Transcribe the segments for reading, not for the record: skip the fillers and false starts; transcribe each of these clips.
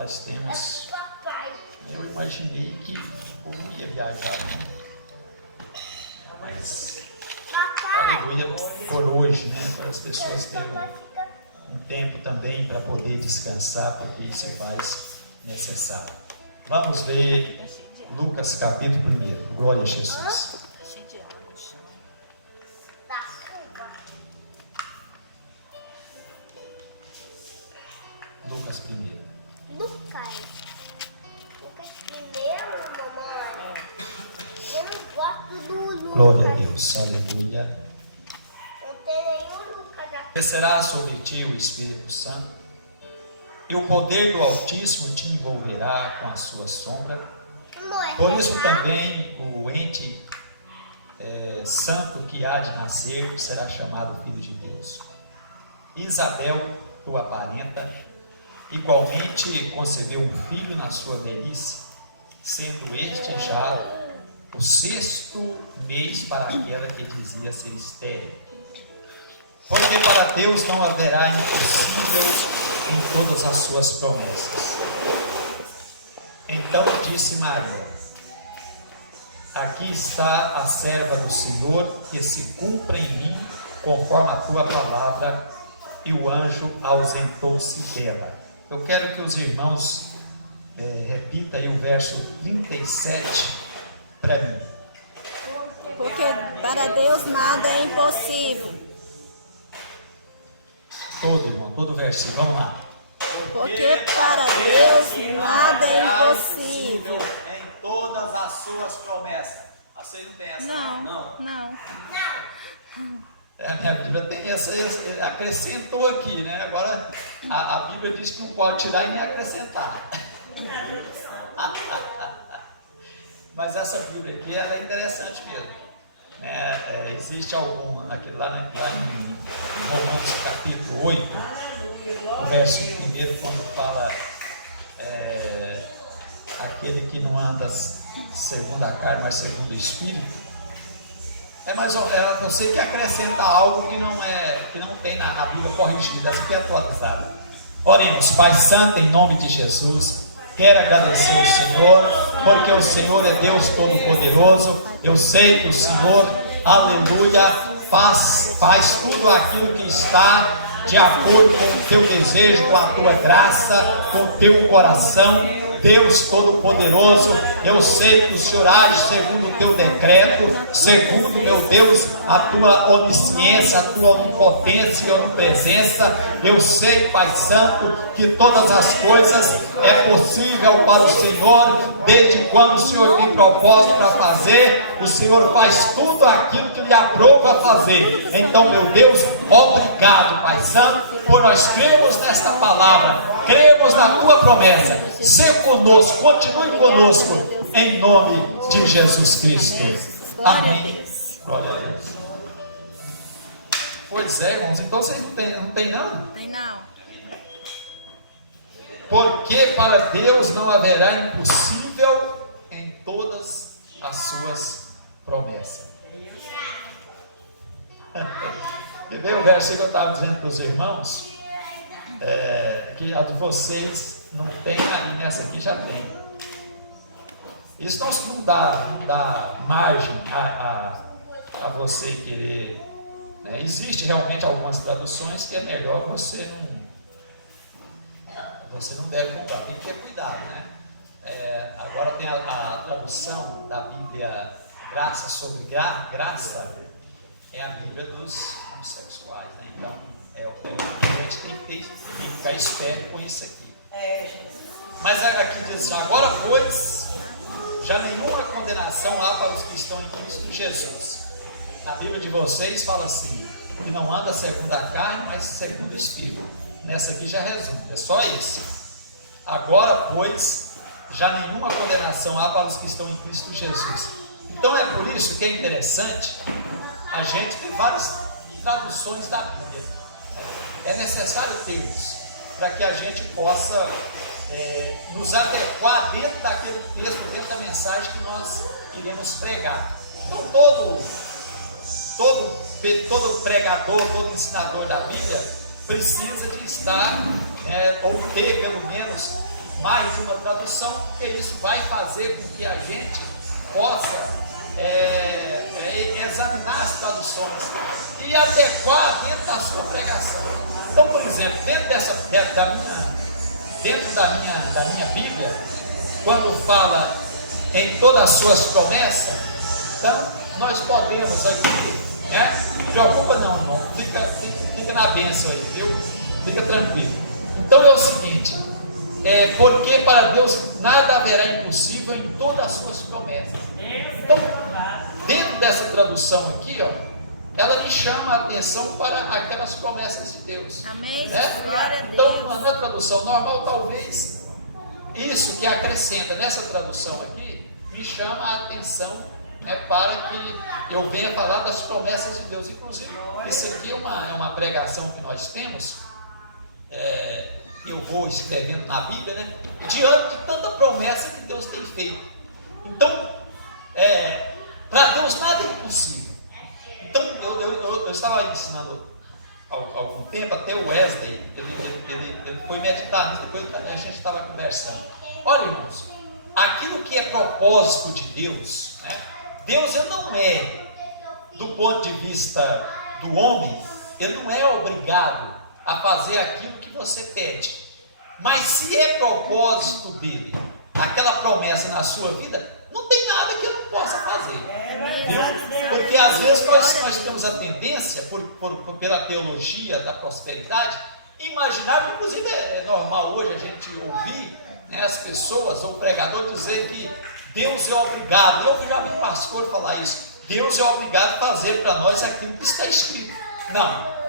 nós temos. Eu imaginei que eu não ia viajar, né? Mas, aleluia, por hoje, né? Para as pessoas terem um tempo também para poder descansar, porque isso faz necessário. Vamos ver Lucas capítulo 1. Glória a Jesus. Lucas 1. Lucas primeiro, mamãe. Eu não gosto do Lucas. Glória a Deus, aleluia. Não tem nenhum Lucas aqui. Descerá sobre ti o Espírito Santo, e o poder do Altíssimo te envolverá com a sua sombra. Por isso também o ente santo que há de nascer será chamado Filho de Deus. Isabel, tua parenta, igualmente concebeu um filho na sua velhice, sendo este já o 6º mês para aquela que dizia ser estéril. Porque para Deus não haverá impossível em todas as suas promessas. Então disse Maria: aqui está a serva do Senhor, que se cumpra em mim conforme a tua palavra. E o anjo ausentou-se dela. Eu quero que os irmãos repitam aí o verso 37 para mim. Porque para Deus nada é impossível. Todo, irmão, todo versículo, vamos lá. Porque para Deus nada é impossível. Em todas as suas promessas. Você não tem essa? Não. A minha Bíblia tem essa, acrescentou aqui, né? Agora a Bíblia diz que não pode tirar e nem acrescentar. Mas essa Bíblia aqui, ela é interessante mesmo. Existe algum, lá em Romanos capítulo 8, o verso 1, quando fala aquele que não anda segundo a carne, mas segundo o Espírito. Mas eu sei que acrescenta algo que não tem na Bíblia corrigida, essa aqui é atualizada. Oremos. Pai Santo, em nome de Jesus, quero agradecer ao Senhor, porque o Senhor é Deus Todo-Poderoso. Eu sei que o Senhor, aleluia, faz tudo aquilo que está de acordo com o teu desejo, com a tua graça, com o teu coração. Deus Todo-Poderoso, eu sei que o Senhor age segundo o teu decreto, segundo, meu Deus, a tua onisciência, a tua onipotência e onipresença. Eu sei, Pai Santo, que todas as coisas é possível para o Senhor, desde quando o Senhor tem propósito para fazer, o Senhor faz tudo aquilo que lhe aprova fazer. Então, meu Deus, obrigado, Pai Santo, por nós cremos nesta palavra, cremos na tua promessa. Seja conosco, continue conosco, em nome de Jesus Cristo. Amém. Glória a Deus. Pois é, irmãos, então vocês não tem não? Tem não. Porque para Deus não haverá impossível em todas as suas promessas. Quer ver o versículo que eu estava dizendo para os irmãos? Que a de vocês não tem, e nessa aqui já tem. Isso não dá margem a você querer. Né? Existe realmente algumas traduções que é melhor você não deve comprar, tem que ter cuidado, né? Agora tem a tradução da Bíblia Graça sobre Graça, é a Bíblia dos homossexuais, né? Então, a gente tem que ficar esperto com isso aqui. Mas aqui diz, agora pois, já nenhuma condenação há para os que estão em Cristo Jesus. Na Bíblia de vocês fala assim, que não anda segundo a carne, mas segundo o Espírito. Nessa aqui já resume, é só isso. Agora pois, já nenhuma condenação há para os que estão em Cristo Jesus. Então é por isso que é interessante a gente ter várias traduções da Bíblia. É necessário termos, para que a gente possa nos adequar dentro daquele texto, dentro da mensagem que nós iremos pregar. Então todo pregador, todo ensinador da Bíblia precisa de estar, ou ter pelo menos mais de uma tradução, porque isso vai fazer com que a gente possa examinar as traduções e adequar dentro da sua pregação. Então, por exemplo, dentro da minha Bíblia, quando fala em todas as suas promessas, então nós podemos aqui, né? Não preocupa não, irmão, fica na bênção aí, viu? Fica tranquilo. Então é o seguinte, porque para Deus nada haverá impossível em todas as suas promessas. Então, dentro dessa tradução aqui, ó, ela me chama a atenção para aquelas promessas de Deus. Amém. Né? Glória a Então, Deus. na tradução normal, talvez isso que acrescenta nessa tradução aqui me chama a atenção, né, para que eu venha falar das promessas de Deus. Inclusive, isso aqui é uma pregação que nós temos. Eu vou escrevendo na Bíblia, né, diante de tanta promessa que Deus tem feito. Então, para Deus nada é impossível. Então, eu estava ensinando há algum tempo, até o Wesley, ele foi meditar nisso, depois a gente estava conversando. Olha, irmãos, aquilo que é propósito de Deus, né, Deus ele não é, do ponto de vista do homem, ele não é obrigado a fazer aquilo que você pede. Mas se é propósito dele, aquela promessa na sua vida, não tem nada que ele não possa fazer. Viu? Porque às vezes nós temos a tendência, pela teologia da prosperidade, imaginar, inclusive é normal hoje a gente ouvir, né, as pessoas ou o pregador dizer que Deus é obrigado. Eu já vi pastor falar isso. Deus é obrigado a fazer para nós aquilo que está escrito. Não.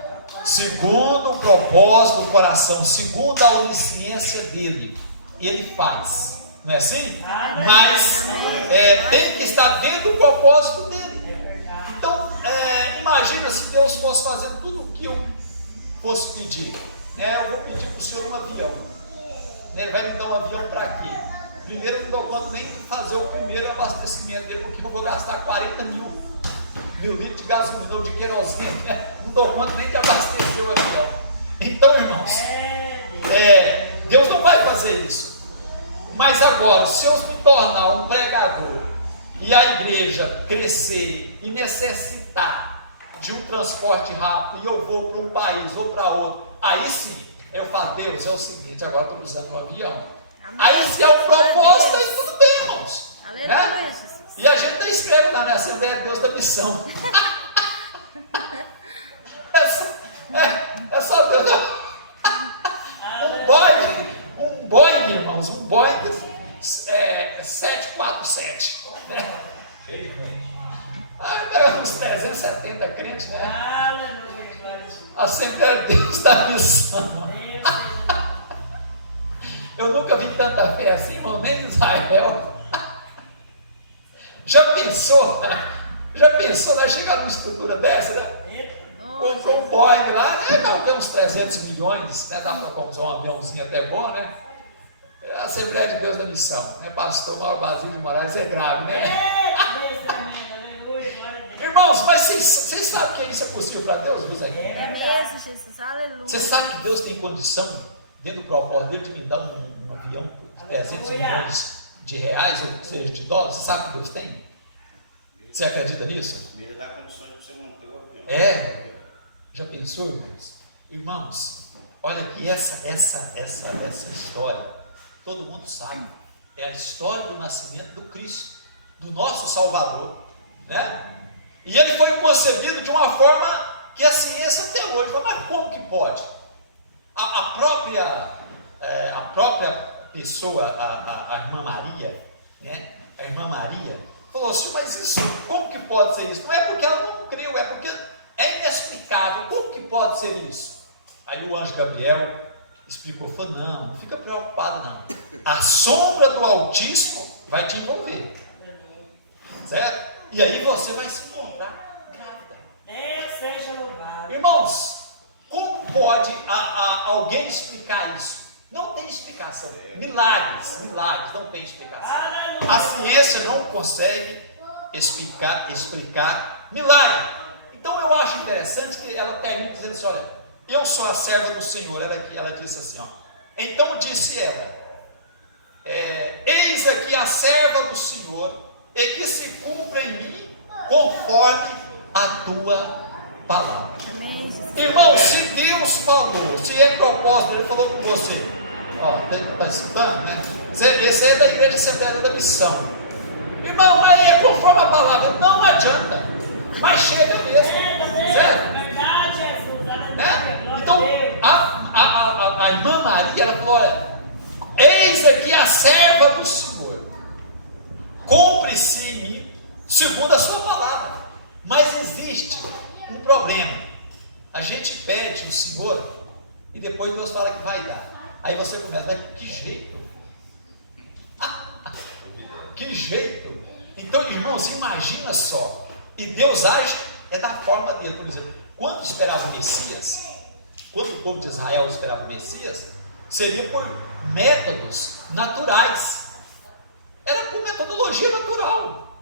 Segundo o propósito do coração, segundo a onisciência dele, ele faz. Não é assim? Mas tem que estar dentro do propósito dele. Então, imagina se Deus fosse fazer tudo o que eu fosse pedir. Eu vou pedir para o senhor um avião. Ele vai me dar um avião para quê? Primeiro, eu não dou conta nem de fazer o primeiro abastecimento dele, porque eu vou gastar 40 mil litros de gasolina ou de querosene. Não dou conta nem de abastecer o avião. Então, irmãos, Deus não vai fazer isso. Mas agora, se eu me tornar um pregador e a igreja crescer e necessitar de um transporte rápido e eu vou para um país ou para outro, aí sim, eu falo, Deus, é o seguinte, agora estou usando um avião. Aí se é o propósito, aí tudo bem, irmãos. Né? E a gente está escrevendo lá na Assembleia de Deus da Missão. É só Deus. Um Boeing, irmãos, um Boeing 747. Né? Uns 370 crentes, né? Assembleia de Deus da Missão. Eu nunca vi tanta fé assim, irmão, nem em Israel. Já pensou nós chegar numa estrutura dessa, né? Comprou um Boeing lá, tem uns 300 milhões, né? Dá para comprar um aviãozinho até bom, né? A Assembleia de Deus da Missão, né? Pastor Mauro Basílio de Moraes é grave, né? Irmãos, mas vocês sabem que isso é possível para Deus, José? É mesmo, Jesus, aleluia. Você sabe que Deus tem condição, dentro do propósito dele, de me dar um avião de 300 milhões de reais, ou seja, de dólares? Você sabe que Deus tem? Você acredita nisso? Ele dá condições para você manter o avião. Já pensou, irmãos? Irmãos, olha que essa história, todo mundo sabe, é a história do nascimento do Cristo, do nosso Salvador, né? E ele foi concebido de uma forma que a ciência até hoje, mas como que pode? A própria pessoa, a irmã Maria, né? A irmã Maria falou assim, mas isso, como que pode ser isso? Não é porque ela não creu, é porque é inexplicável. Como que pode ser isso? Aí o anjo Gabriel explicou, falou, não fica preocupado não. A sombra do Altíssimo vai te envolver. Certo? E aí você vai se encontrar grávida. Deus seja louvado. Irmãos, como pode alguém explicar isso? Não tem explicação. Milagres, não tem explicação. A ciência não consegue explicar milagre. Então eu acho interessante que ela termina dizendo assim, olha, eu sou a serva do Senhor. Ela disse assim, ó. Então disse ela, Eis aqui a serva do Senhor, e que se cumpra em mim conforme a tua palavra. Amém, Jesus. Irmão, se Deus falou, se é propósito, Ele falou com você, está escutando, né? Esse é da Igreja Assembleia da Missão. Irmão, mas é conforme a palavra, não adianta, mas chega mesmo, certo? Verdade, Jesus. Né? Aleluia. Então, a irmã Maria, ela falou, olha, eis aqui a serva do Senhor, cumpre-se em mim, segundo a sua palavra. Mas existe um problema, a gente pede o Senhor, e depois Deus fala que vai dar, aí você começa, mas que jeito, que jeito. Então, irmãos, imagina só, e Deus age, é da forma dele. Por exemplo, quando esperava o Messias, quando o povo de Israel esperava o Messias, seria por métodos naturais, era por metodologia natural,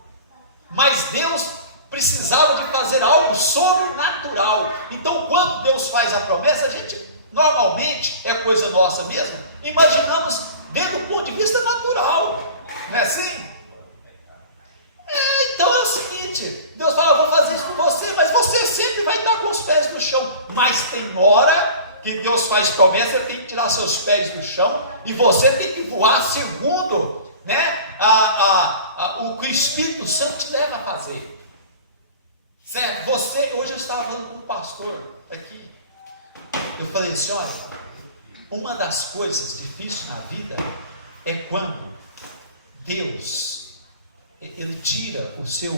mas Deus precisava de fazer algo sobrenatural. Então, quando Deus faz a promessa, a gente normalmente, é coisa nossa mesmo, imaginamos desde o ponto de vista natural, não é assim? Então é o seguinte, Deus fala, eu vou fazer isso com você, mas você sempre vai estar com os pés no chão. Mas tem hora que Deus faz promessa, ele tem que tirar seus pés do chão, e você tem que voar segundo, né, o que o Espírito Santo te leva a fazer. Certo? Hoje eu estava falando com um pastor aqui, eu falei assim, olha, uma das coisas difíceis na vida é quando Deus, Ele tira o seu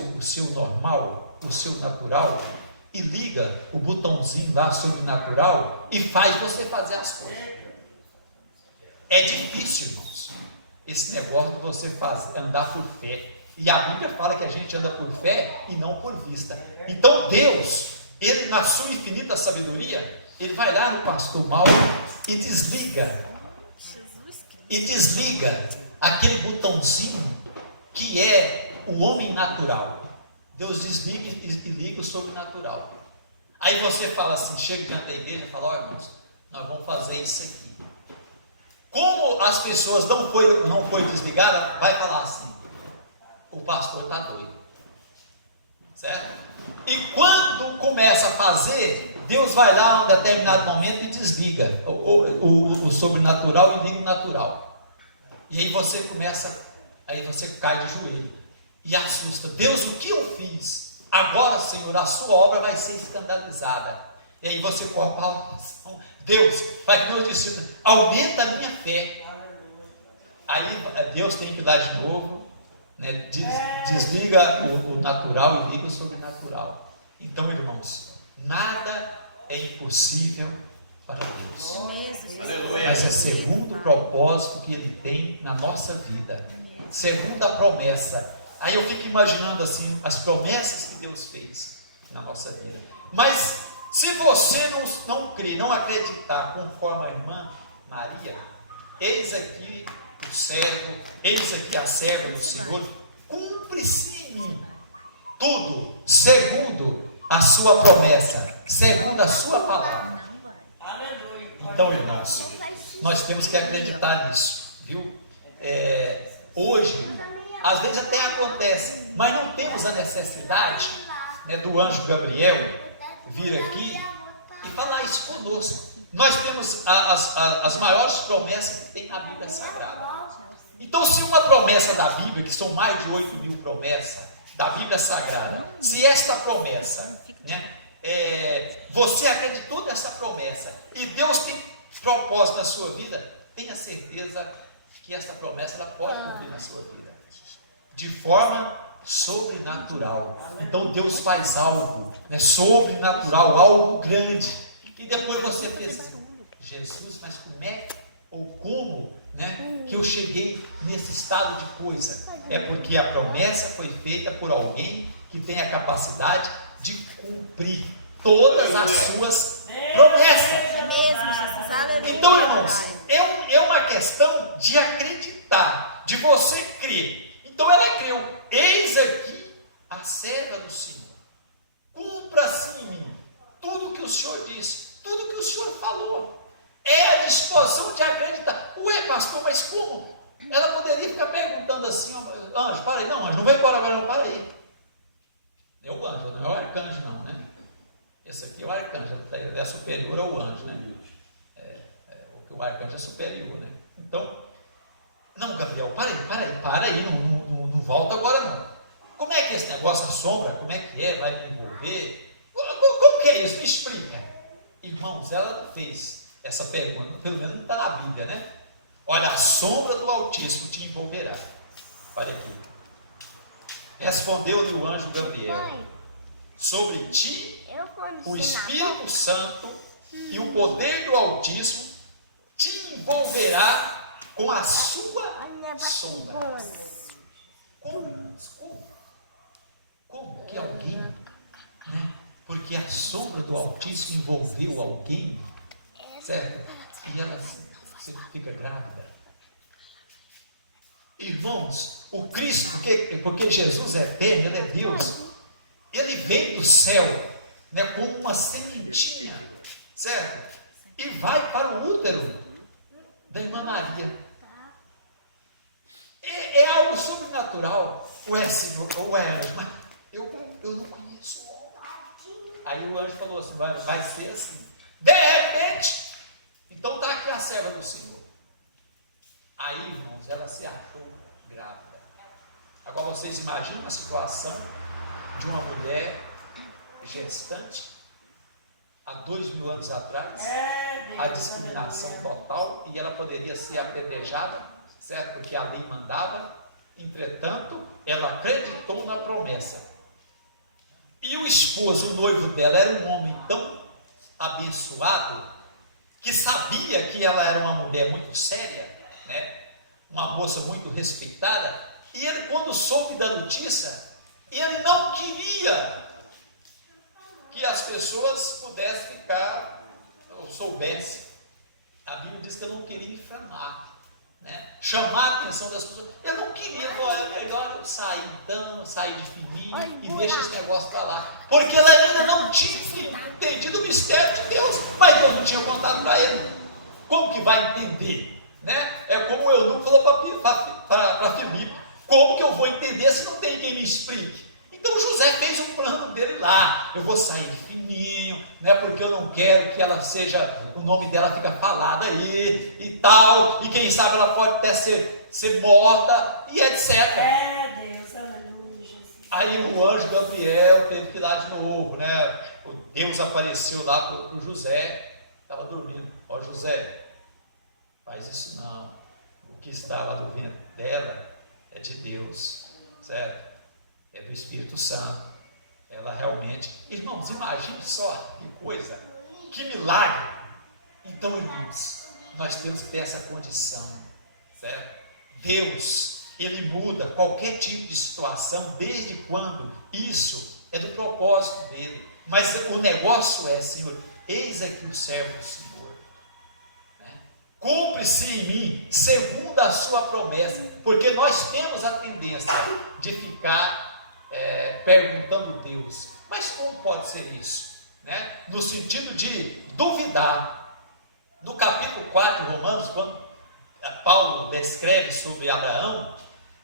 normal, o seu natural, e liga o botãozinho lá sobrenatural e faz você fazer as coisas. É difícil, irmãos, esse negócio de você andar por fé. E a Bíblia fala que a gente anda por fé e não por vista. Então Deus, Ele na sua infinita sabedoria, Ele vai lá no pastor Mauro e desliga aquele botãozinho que é o homem natural. Deus desliga e liga o sobrenatural. Aí você fala assim, chega diante da igreja e fala, olha, irmãos, nós vamos fazer isso aqui. Como as pessoas não foi desligada, vai falar assim, o pastor está doido, certo? E quando começa a fazer, Deus vai lá em um determinado momento e desliga o sobrenatural e liga o natural. E aí você cai de joelho e assusta. Deus, o que eu fiz? Agora, Senhor, a sua obra vai ser escandalizada. E aí você corre para a oração. Deus, vai que meu discípulo, aumenta a minha fé. Aí Deus tem que ir lá de novo, né? Desliga o natural e liga o sobrenatural. Então, irmãos, nada é impossível para Deus. Mas é segundo o propósito que Ele tem na nossa vida, segundo a promessa. Aí eu fico imaginando assim, as promessas que Deus fez na nossa vida. Mas se você não crer, não acreditar conforme a irmã Maria, eis aqui o servo, eis aqui a serva do Senhor, cumpre-se em mim tudo segundo a sua promessa, segundo a sua palavra. Então, irmãos, nós temos que acreditar nisso, viu? Hoje, às vezes até acontece, mas não temos a necessidade, né, do anjo Gabriel vir aqui e falar isso conosco. Nós temos as maiores promessas que tem na Bíblia Sagrada. Então, se uma promessa da Bíblia, que são mais de 8.000 promessas da Bíblia Sagrada, se esta promessa, né, você acreditou nessa promessa e Deus tem propósito na sua vida, tenha certeza que essa promessa ela pode cumprir na sua vida de forma sobrenatural. Então Deus faz algo, né, sobrenatural, algo grande, e depois você pensa, Jesus, mas como, né, que eu cheguei nesse estado de coisa? É porque a promessa foi feita por alguém que tem a capacidade de cumprir todas as suas promessas. Então, irmãos, é uma questão de acreditar, de você crer. Então ela creu, eis aqui a serva do Senhor, cumpra-se em mim tudo que o Senhor disse, tudo que o Senhor falou. É a disposição de acreditar. Ué, pastor, mas como? Ela poderia ficar perguntando assim, anjo, para aí, não, anjo, não vai embora agora, não, para aí. É o anjo, não é o arcanjo, não, né? Esse aqui é o arcanjo, ele é superior ao anjo, né? Porque o arcanjo é superior, né? Então, não, Gabriel, para aí, não volta agora não. Como é que é esse negócio, a sombra, como é que é, vai me envolver? Como que é isso? Me explica. Irmãos, ela não fez essa pergunta, pelo menos não está na Bíblia, né? Olha, a sombra do Altíssimo te envolverá. Olha aqui. Respondeu-lhe o anjo Gabriel: sobre ti, o Espírito Santo e o poder do Altíssimo te envolverá com a sua sombra. Como que alguém, né? Porque a sombra do Altíssimo envolveu alguém, certo? E ela fica grávida. Irmãos, o Cristo, porque Jesus é eterno, Ele é Deus, Ele vem do céu, né, como uma sementinha, certo? E vai para o útero da irmã Maria. É algo sobrenatural. Ué, Senhor, mas eu não conheço. Aí o anjo falou assim, vai ser assim. De repente, então está aqui a serva do Senhor. Aí, irmãos, ela se achou grávida. Agora vocês imaginam a situação de uma mulher gestante há 2000 anos atrás, a discriminação total, e ela poderia ser apedrejada, certo? Porque a lei mandava. Entretanto, ela acreditou na promessa. E o esposo, o noivo dela, era um homem tão abençoado, que sabia que ela era uma mulher muito séria, né? Uma moça muito respeitada, e ele, quando soube da notícia, ele não queria que as pessoas pudessem ficar, ou soubessem. A Bíblia diz que ele não queria inflamar, né? Chamar a atenção das pessoas. Eu não queria, é melhor eu sair então, sair de fininho e deixar esse negócio para lá. Porque ela ainda não tinha entendido o mistério de Deus, mas Deus não tinha contado para ele. Como que vai entender? Né? É como o eunuco falou para Filipe: como que eu vou entender se não tem quem me explique? Então José fez um plano dele lá. Eu vou sair fininho, né, porque eu não quero que ela seja, o nome dela fica falado aí e tal, e quem sabe ela pode até ser morta e etc. Deus, aleluia, Jesus. Aí o anjo Gabriel teve que ir lá de novo, né? O Deus apareceu lá para o José, estava dormindo. Ó, José, faz isso não. O que estava no ventre dela é de Deus, certo? É do Espírito Santo. Ela realmente, irmãos, imagine só que coisa, que milagre. Então, irmãos, nós temos que ter essa condição, certo? Deus, Ele muda qualquer tipo de situação, desde quando isso é do propósito dele. Mas o negócio é, Senhor, eis aqui o servo do Senhor, né? Cumpre-se em mim segundo a sua promessa, porque nós temos a tendência de ficar perguntando a Deus, mas como pode ser isso? Né? No sentido de duvidar. No capítulo 4 de Romanos, quando Paulo descreve sobre Abraão,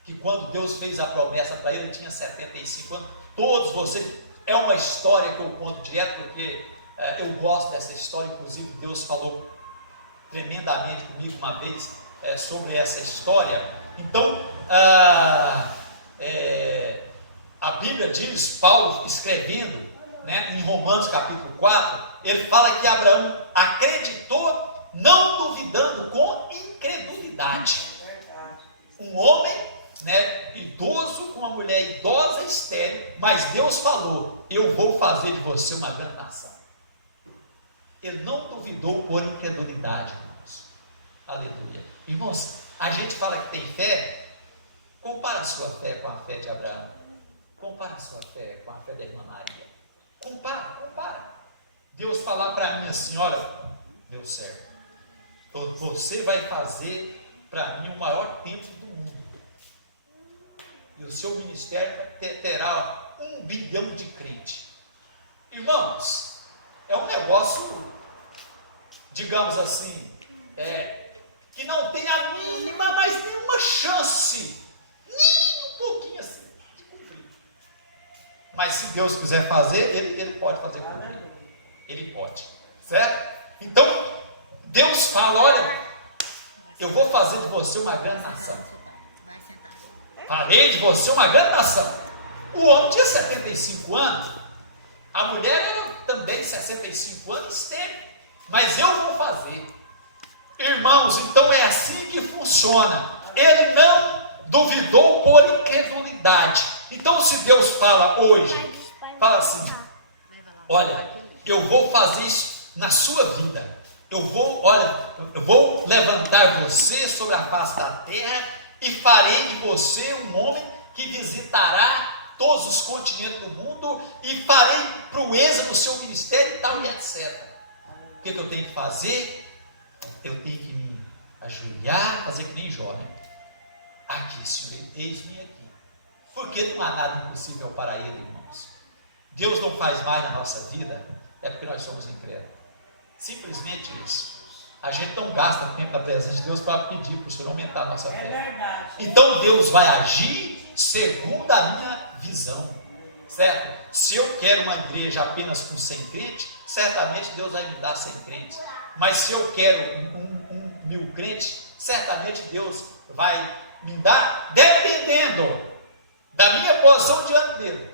que quando Deus fez a promessa para ele tinha 75 anos. Todos vocês, é uma história que eu conto direto, porque eu gosto dessa história. Inclusive Deus falou tremendamente comigo uma vez sobre essa história. Então a Bíblia diz, Paulo escrevendo, né, em Romanos capítulo 4, ele fala que Abraão acreditou, não duvidando, com incredulidade. Um homem, né, idoso com uma mulher idosa e estéril, mas Deus falou: eu vou fazer de você uma grande nação. Ele não duvidou por incredulidade, irmãos. Aleluia. Irmãos, a gente fala que tem fé. Compara a sua fé com a fé de Abraão. Compara a sua fé com a fé da irmã Maria. Compara. Deus falar para mim assim: olha, meu servo, você vai fazer para mim o maior templo do mundo. E o seu ministério terá 1 bilhão de crentes. Irmãos, é um negócio, digamos assim, que não tem a mínima, mas nenhuma uma chance, nem um pouquinho assim, de cumprir. Mas se Deus quiser fazer, Ele pode fazer cumprir. Ele pode, certo? Então, Deus fala, olha, eu vou fazer de você uma grande nação. Farei de você uma grande nação. O homem tinha 75 anos, a mulher era também 65 anos, estéril. Mas eu vou fazer. Irmãos, então é assim que funciona. Ele não duvidou por incredulidade. Então, se Deus fala hoje, fala assim: olha, eu vou fazer isso na sua vida. Eu vou levantar você sobre a face da terra e farei de você um homem que visitará todos os continentes do mundo e farei proeza no seu ministério e tal e etc. O que eu tenho que fazer? Eu tenho que me ajoelhar, fazer que nem Jó, né? Aqui, Senhor, eis-me aqui. Porque não há nada impossível para Ele, irmãos. Deus não faz mais na nossa vida, é porque nós somos incrédulos. Simplesmente isso. A gente não gasta tempo na presença de Deus para pedir para o Senhor aumentar a nossa fé. É verdade. Então Deus vai agir segundo a minha visão, certo? Se eu quero uma igreja apenas com 100 crentes, certamente Deus vai me dar 100 crentes. Mas se eu quero 1000 crentes, certamente Deus vai me dar, dependendo da minha posição diante dele.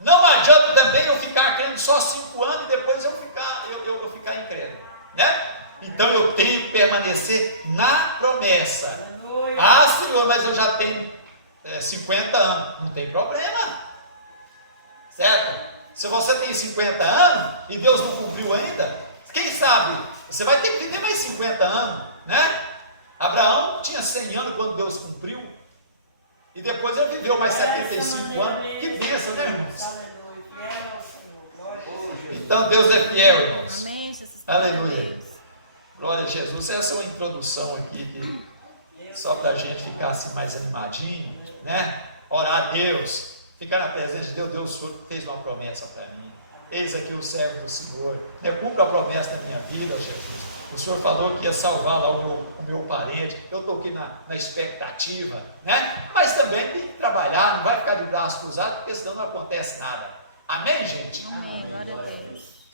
Não adianta também eu ficar crendo só 5 anos e depois eu ficar incrédulo, né? Então eu tenho que permanecer na promessa. Ah, Senhor, mas eu já tenho 50 anos. Não tem problema, certo? Se você tem 50 anos e Deus não cumpriu ainda, quem sabe você vai ter que viver mais 50 anos, né? Abraão tinha 100 anos quando Deus cumpriu, e depois ele viveu mais 75 anos. Que bênção, né, irmãos? Então Deus é fiel, irmãos. Amém, Jesus. Aleluia. Glória a Jesus. Essa é uma introdução aqui, só para a gente ficar assim mais animadinho, né? Orar a Deus, ficar na presença de Deus. Deus, o Senhor fez uma promessa para mim. Eis aqui o servo do Senhor. Cumpra a promessa da minha vida, Jesus. O Senhor falou que ia salvar lá o meu parente. Eu estou aqui na expectativa, né? Mas também tem que trabalhar, não vai ficar de braços cruzados, porque senão não acontece nada. Amém, gente? Amém. Glória a Deus.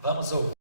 Vamos ouvir.